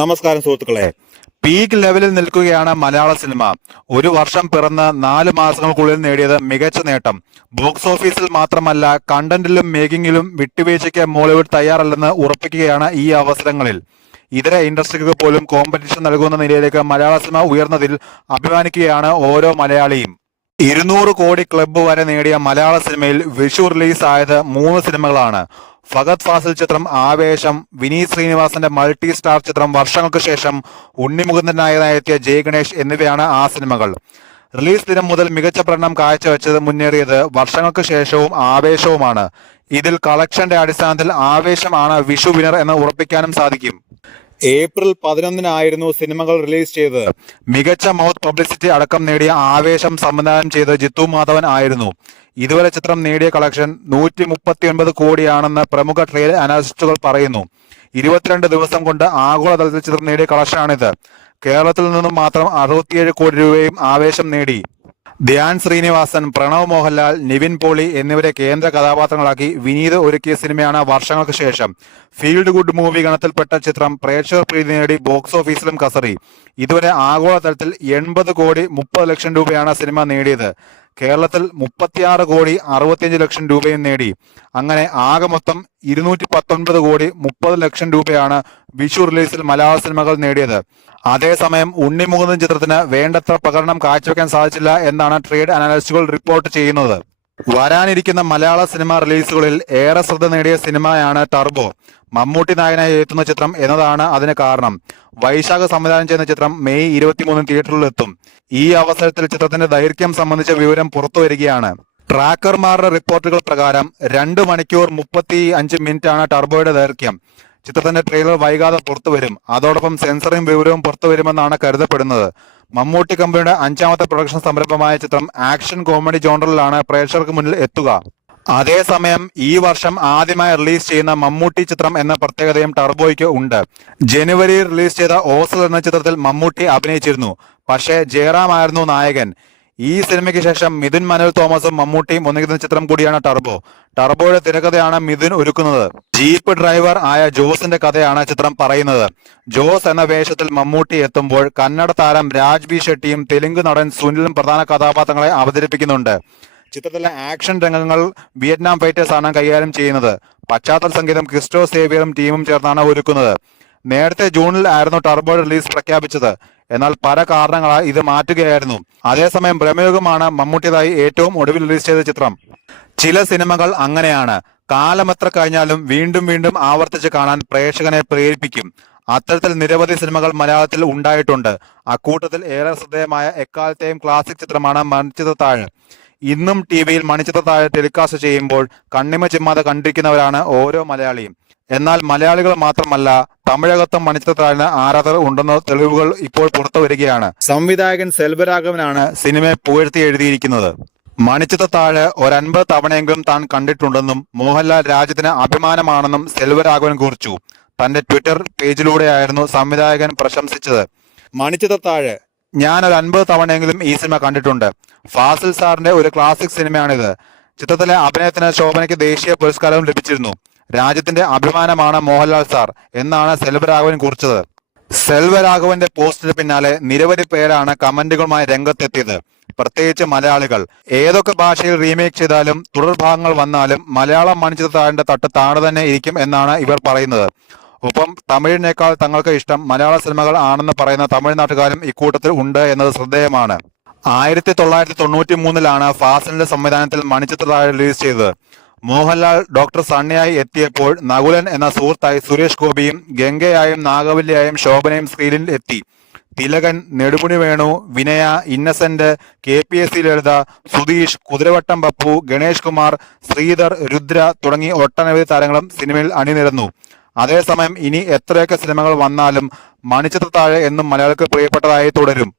നമസ്കാരം സുഹൃത്തുക്കളെ. പീക്ക് ലെവലിൽ നിൽക്കുകയാണ് മലയാള സിനിമ. ഒരു വർഷം പിറന്ന് 4 മാസങ്ങൾക്കുള്ളിൽ നേടിയത് മികച്ച നേട്ടം. ബോക്സ് ഓഫീസിൽ മാത്രമല്ല, കണ്ടന്റിലും മേക്കിങ്ങിലും വിട്ടുവീഴ്ചയ്ക്ക് മോളിവുഡ് തയ്യാറല്ലെന്ന് ഉറപ്പിക്കുകയാണ് ഈ അവസരങ്ങളിൽ. ഇതര ഇൻഡസ്ട്രികൾക്ക് പോലും കോമ്പറ്റീഷൻ നൽകുന്ന നിലയിലേക്ക് മലയാള സിനിമ ഉയർന്നതിൽ അഭിമാനിക്കുകയാണ് ഓരോ മലയാളിയും. 200 കോടി ക്ലബ്ബ് വരെ നേടിയ മലയാള സിനിമയിൽ വിഷു റിലീസ് ആയത് 3 സിനിമകളാണ്. ഫഹദ് ഫാസിൽ ചിത്രം ആവേശം, വിനീത് ശ്രീനിവാസന്റെ മൾട്ടി സ്റ്റാർ ചിത്രം വർഷങ്ങൾക്ക് ശേഷം, ഉണ്ണിമുകുന്ദൻ നായകനായി എത്തിയ ജയ് ഗണേഷ് എന്നിവയാണ് ആ സിനിമകൾ. റിലീസ് ദിനം മുതൽ മികച്ച പ്രകടനം കാഴ്ചവെച്ചത് മുന്നേറിയത് വർഷങ്ങൾക്ക് ശേഷവും ആവേശവുമാണ്. ഇതിൽ കളക്ഷന്റെ അടിസ്ഥാനത്തിൽ ആവേശം ആണ് വിഷു വിനർ എന്ന് ഉറപ്പിക്കാനും സാധിക്കും. ഏപ്രിൽ 11 സിനിമകൾ റിലീസ് ചെയ്തത്. മികച്ച മൗത്ത് പബ്ലിസിറ്റി അടക്കം നേടിയ ആവേശം സംവിധാനം ചെയ്ത് ജിത്തു മാധവൻ ആയിരുന്നു. ഇതുവരെ ചിത്രം നേടിയ കളക്ഷൻ 139 കോടിയാണെന്ന് പ്രമുഖ ട്രേഡ് അനാലിസ്റ്റുകൾ പറയുന്നു. 22 ദിവസം കൊണ്ട് ആഗോളതലത്തിൽ ചിത്രം നേടിയ കളക്ഷനാണിത്. കേരളത്തിൽ നിന്നും മാത്രം 67 കോടി രൂപയും ആവേശം നേടി. ധ്യാൻ ശ്രീനിവാസൻ, പ്രണവ് മോഹൻലാൽ, നിവിൻ പോളി എന്നിവരെ കേന്ദ്ര കഥാപാത്രങ്ങളാക്കി വിനീത് ഒരുക്കിയ സിനിമയാണ് വർഷങ്ങൾക്ക് ശേഷം. ഫീൽഡ് ഗുഡ് മൂവി ഗണത്തിൽപ്പെട്ട ചിത്രം പ്രേക്ഷകർ പ്രീതി നേടി ബോക്സ് ഓഫീസിലും കസറി. ഇതുവരെ ആഗോളതലത്തിൽ 80 കോടി 30 ലക്ഷം രൂപയാണ് സിനിമ നേടിയത്. കേരളത്തിൽ 36 കോടി 65 ലക്ഷം രൂപയും നേടി. അങ്ങനെ ആകെ മൊത്തം 219 കോടി 30 ലക്ഷം രൂപയാണ് വിഷു റിലീസിൽ മലയാള സിനിമകൾ നേടിയത്. അതേസമയം ഉണ്ണിമുകുന്ദൻ ചിത്രത്തിന് വേണ്ടത്ര പ്രകടനം കാഴ്ചവെക്കാൻ സാധിച്ചില്ല എന്നാണ് ട്രേഡ് അനാലിസ്റ്റുകൾ റിപ്പോർട്ട് ചെയ്യുന്നത്. വരാനിരിക്കുന്ന മലയാള സിനിമ റിലീസുകളിൽ ഏറെ ശ്രദ്ധ നേടിയ സിനിമയാണ് ടർബോ. മമ്മൂട്ടി നായകനായി എത്തുന്ന ചിത്രം എന്നതാണ് അതിന് കാരണം. വൈശാഖ് സംവിധാനം ചെയ്യുന്ന ചിത്രം മെയ് 23 തിയേറ്ററിലെത്തും. ഈ അവസരത്തിൽ ചിത്രത്തിന്റെ ദൈർഘ്യം സംബന്ധിച്ച വിവരം പുറത്തുവരികയാണ്. ട്രാക്കർമാരുടെ റിപ്പോർട്ടുകൾ പ്രകാരം 2 മണിക്കൂർ 35 മിനിറ്റാണ് ടർബോയുടെ ദൈർഘ്യം. ചിത്രത്തിന്റെ ട്രെയിലർ വൈകാതെ പുറത്തുവരും. അതോടൊപ്പം സെൻസറിംഗ് വിവരവും പുറത്തുവരുമെന്നാണ് കരുതപ്പെടുന്നത്. മമ്മൂട്ടി കമ്പനിയുടെ 5ാമത്തെ പ്രൊഡക്ഷൻ സംരംഭമായ ചിത്രം ആക്ഷൻ കോമഡി ജോണറിലാണ് പ്രേക്ഷകർക്ക് മുന്നിൽ എത്തുക. അതേസമയം ഈ വർഷം ആദ്യമായി റിലീസ് ചെയ്യുന്ന മമ്മൂട്ടി ചിത്രം എന്ന പ്രത്യേകതയും ടർബോയ്ക്ക് ഉണ്ട്. ജനുവരിയിൽ റിലീസ് ചെയ്ത ഓസൽ എന്ന ചിത്രത്തിൽ മമ്മൂട്ടി അഭിനയിച്ചിരുന്നു. പക്ഷേ ജയറാം ആയിരുന്നു നായകൻ. ഈ സിനിമയ്ക്ക് ശേഷം മിഥുൻ മനോജ് തോമസും മമ്മൂട്ടിയും ഒന്നിക്കുന്ന ചിത്രം കൂടിയാണ് ടർബോ. ടർബോയുടെ തിരക്കഥയാണ് മിഥുൻ ഒരുക്കുന്നത്. ജീപ്പ് ഡ്രൈവർ ആയ ജോസിന്റെ കഥയാണ് ചിത്രം പറയുന്നത്. ജോസ് എന്ന വേഷത്തിൽ മമ്മൂട്ടി എത്തുമ്പോൾ കന്നഡ താരം രാജ് ബി ഷെട്ടിയും തെലുങ്ക് നടൻ സുനിലും പ്രധാന കഥാപാത്രങ്ങളെ അവതരിപ്പിക്കുന്നുണ്ട്. ചിത്രത്തിലെ ആക്ഷൻ രംഗങ്ങൾ വിയറ്റ്നാം ഫൈറ്റേഴ്സ് ആണ് കൈകാര്യം ചെയ്യുന്നത്. പശ്ചാത്തല സംഗീതം ക്രിസ്റ്റോ സേവിയറും ടീമും ചേർന്നാണ് ഒരുക്കുന്നത്. നേരത്തെ ജൂണിൽ ആയിരുന്നു ടർബോ റിലീസ് പ്രഖ്യാപിച്ചത്. എന്നാൽ പല കാരണങ്ങളാൽ ഇത് മാറ്റുകയായിരുന്നു. അതേസമയം ബ്രഹ്മയുഗമാണ് മമ്മൂട്ടിയതായി ഏറ്റവും ഒടുവിൽ റിലീസ് ചെയ്ത ചിത്രം. ചില സിനിമകൾ അങ്ങനെയാണ്. കാലമെത്ര കഴിഞ്ഞാലും വീണ്ടും വീണ്ടും ആവർത്തിച്ച് കാണാൻ പ്രേക്ഷകനെ പ്രേരിപ്പിക്കും. അത്തരത്തിൽ നിരവധി സിനിമകൾ മലയാളത്തിൽ ഉണ്ടായിട്ടുണ്ട്. അക്കൂട്ടത്തിൽ ഏറെ ശ്രദ്ധേയമായ എക്കാലത്തെയും ക്ലാസിക് ചിത്രമാണ് മണിച്ചിത്രത്താഴ്. ഇന്നും ടിവിയിൽ മണിച്ചിത്രത്താഴ് ടെലികാസ്റ്റ് ചെയ്യുമ്പോൾ കണ്ണിമ ചിമ്മാതെ കണ്ടിരിക്കുന്നവരാണ് ഓരോ മലയാളിയും. എന്നാൽ മലയാളികൾ മാത്രമല്ല, തമിഴകത്തും മണിച്ചിത്രത്താഴിന് ആരാധകർ ഉണ്ടെന്ന തെളിവുകൾ ഇപ്പോൾ പുറത്തു വരികയാണ്. സംവിധായകൻ സെൽവരാഘവനാണ് സിനിമയെ പുകഴ്ത്തി എഴുതിയിരിക്കുന്നത്. മണിച്ചിത്രത്താഴ് 50 തവണയെങ്കിലും താൻ കണ്ടിട്ടുണ്ടെന്നും മോഹൻലാൽ രാജ്യത്തിന് അഭിമാനമാണെന്നും സെൽവരാഘവൻ കുറിച്ചു. തന്റെ ട്വിറ്റർ പേജിലൂടെയായിരുന്നു സംവിധായകൻ പ്രശംസിച്ചത്. മണിച്ചിത്രത്താഴ് ഞാൻ ഒരു 50 തവണയെങ്കിലും ഈ സിനിമ കണ്ടിട്ടുണ്ട്. ഫാസിൽ സാറിന്റെ ഒരു ക്ലാസിക് സിനിമയാണിത്. ചിത്രത്തിലെ അഭിനയത്തിന് ശോഭനയ്ക്ക് ദേശീയ പുരസ്കാരവും ലഭിച്ചിരുന്നു. രാജ്യത്തിന്റെ അഭിമാനമാണ് മോഹൻലാൽ സാർ എന്നാണ് സെൽവരാഘവൻ കുറിച്ചത്. സെൽവരാഘവന്റെ പോസ്റ്റിന് പിന്നാലെ നിരവധി പേരാണ് കമന്റുകളുമായി രംഗത്തെത്തിയത്. പ്രത്യേകിച്ച് മലയാളികൾ. ഏതൊക്കെ ഭാഷയിൽ റീമേക്ക് ചെയ്താലും തുടർഭാഗങ്ങൾ വന്നാലും മലയാളം മണിച്ചിത്രത്താഴിന്റെ തട്ട് താഴെ തന്നെ ഇരിക്കും എന്നാണ് ഇവർ പറയുന്നത്. ഒപ്പം തമിഴിനേക്കാൾ തങ്ങൾക്ക് ഇഷ്ടം മലയാള സിനിമകൾ ആണെന്ന് പറയുന്ന തമിഴ്നാട്ടുകാരും ഇക്കൂട്ടത്തിൽ ഉണ്ട് എന്നത് ശ്രദ്ധേയമാണ്. 1993 ഫാസിലിന്റെ സംവിധാനത്തിൽ മണിച്ചിത്രത്താഴ് റിലീസ് ചെയ്തത്. മോഹൻലാൽ ഡോക്ടർ സണ്ണിയായി എത്തിയപ്പോൾ നകുലൻ എന്ന സുഹൃത്തായി സുരേഷ് ഗോപിയും ഗംഗയായും നാഗവല്ലിയായും ശോഭനയും സ്ക്രീനിൽ എത്തി. തിലകൻ, നെടുമുടി വേണു, വിനയ, ഇന്നസെന്റ്, KPSC ലളിത, സുധീഷ്, കുതിരവട്ടം പപ്പു, ഗണേഷ് കുമാർ, ശ്രീധർ, രുദ്ര തുടങ്ങി ഒട്ടനവധി താരങ്ങളും സിനിമയിൽ അണിനിരന്നു. അതേസമയം ഇനി എത്രയൊക്കെ സിനിമകൾ വന്നാലും മണിച്ചിത്രത്താഴ് എന്നും മലയാളിക്ക് പ്രിയപ്പെട്ടതായി തുടരും.